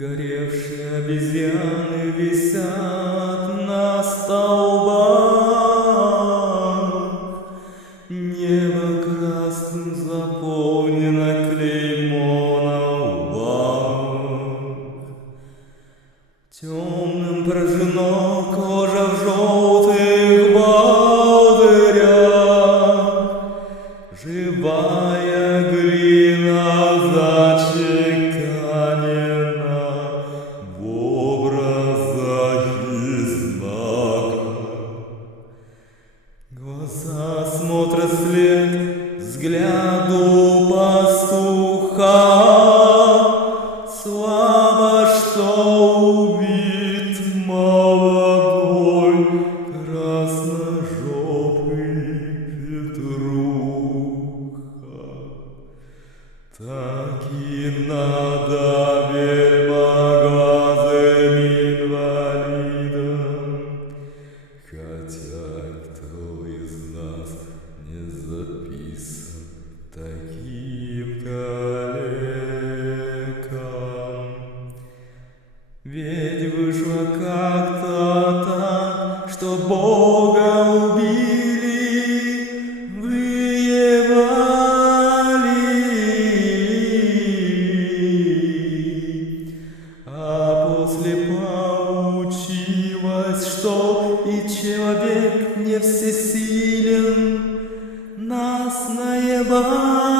Сгоревшие обезьяны висят на столбах, небо красным заполнено, клеймо на лбах. Темным прожжено кожа в желтых волдырях, живая глина зачеканена в образах и знаках. Глаза смотрят вслед взгляду пастуха, слава, что убит молодой красножопый Петруха. Так и надо вельмоглазым инвалидам, хотя кто из нас не записан таким калекам. Ведь вышло как-то так, что Бога убили, воевали, а после получилось, что и человек не всесилен, нас наебали.